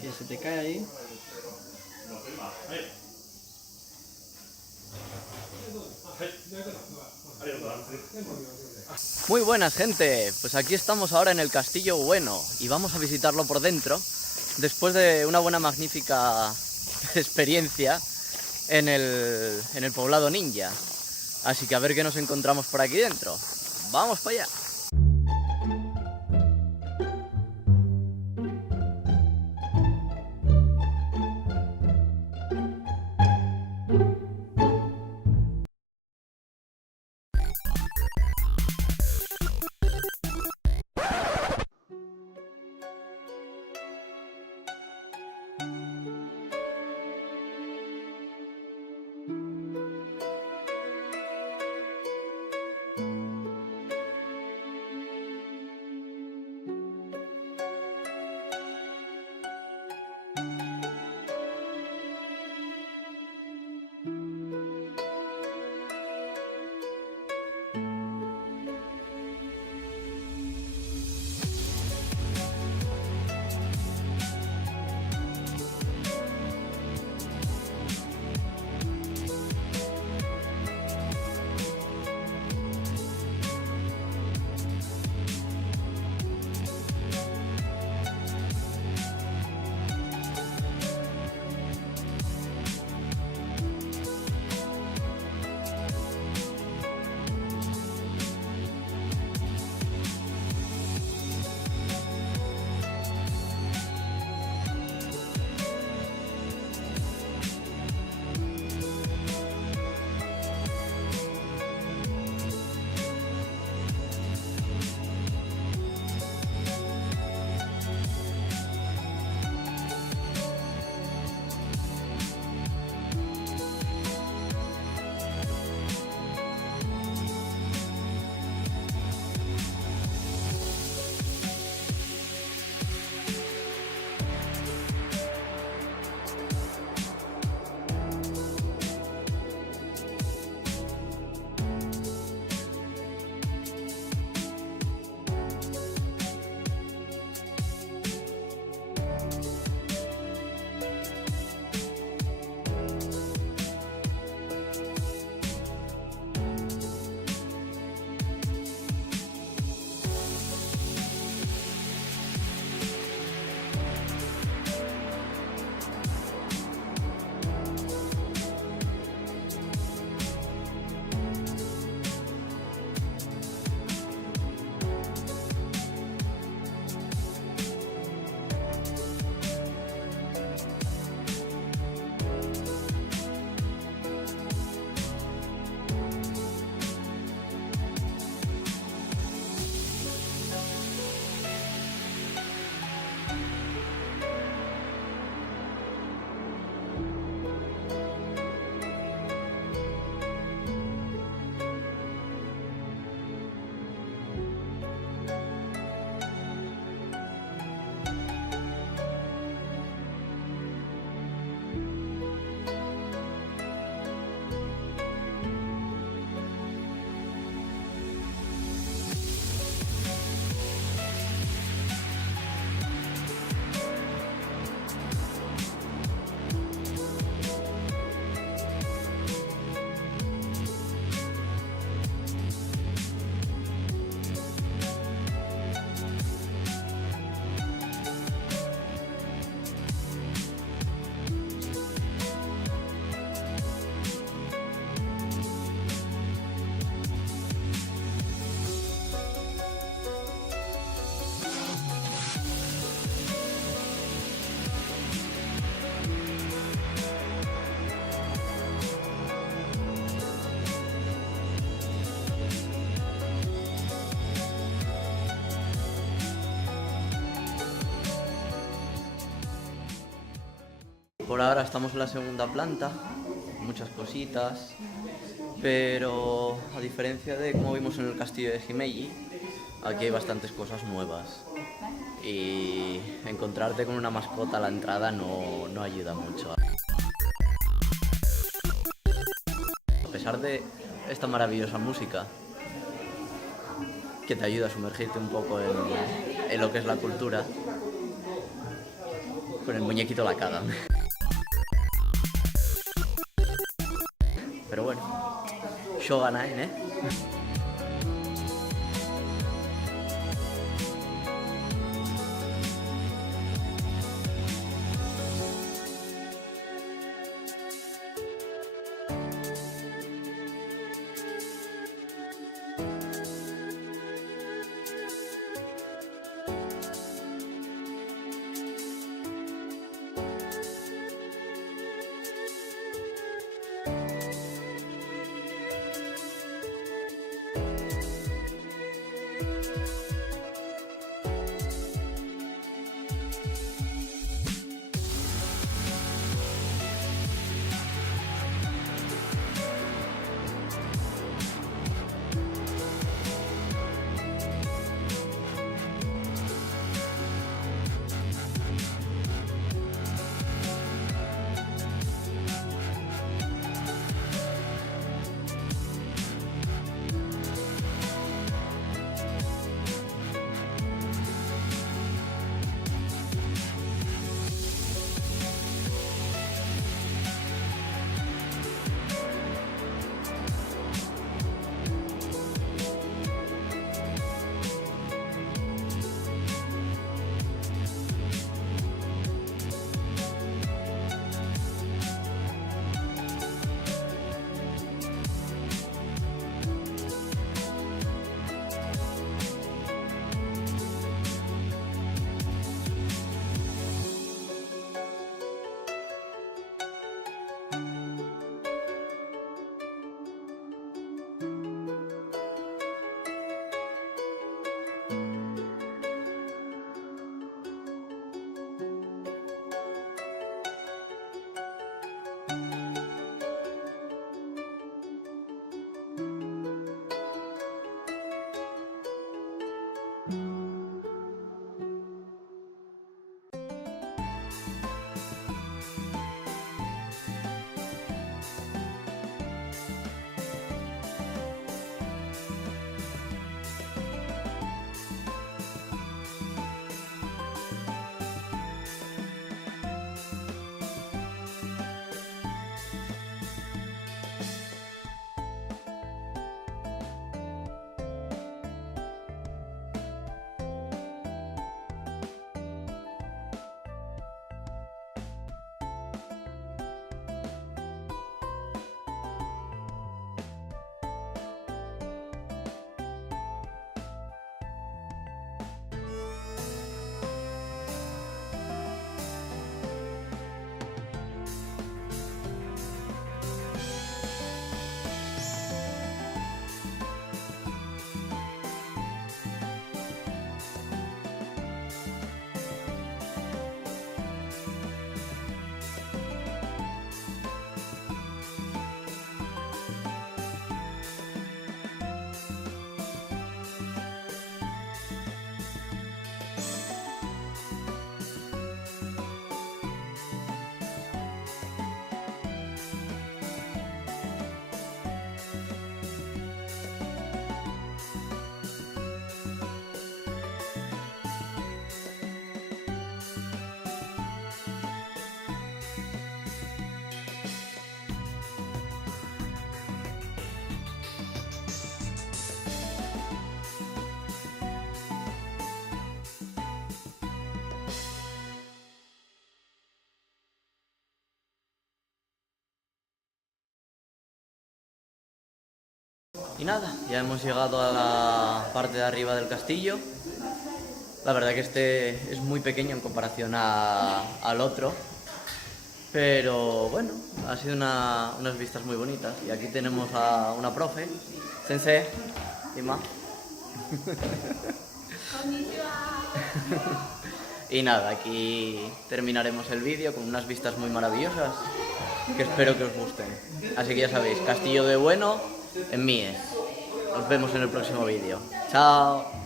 Que se te cae ahí. Muy buenas, gente, pues aquí estamos ahora en el Castillo Bueno y vamos a visitarlo por dentro después de una buena magnífica experiencia en el poblado ninja. Así que a ver qué nos encontramos por aquí dentro. ¡Vamos para allá! Por ahora estamos en la segunda planta, muchas cositas, Pero a diferencia de como vimos en el castillo de Himeji, aquí hay bastantes cosas nuevas. Y encontrarte con una mascota a la entrada no ayuda mucho. A pesar de esta maravillosa música, que te ayuda a sumergirte un poco en lo que es la cultura, con el muñequito la cagan. Pero bueno, Shogunai, ¿eh? Y nada, ya hemos llegado a la parte de arriba del castillo. La verdad que este es muy pequeño en comparación al otro. Pero bueno, ha sido unas vistas muy bonitas. Y aquí tenemos a una profe, Sensei, Ima. Y nada, aquí terminaremos el vídeo con unas vistas muy maravillosas. que espero que os gusten. Así que ya sabéis, Castillo de Bueno en Mies. Nos vemos en el próximo vídeo. Chao.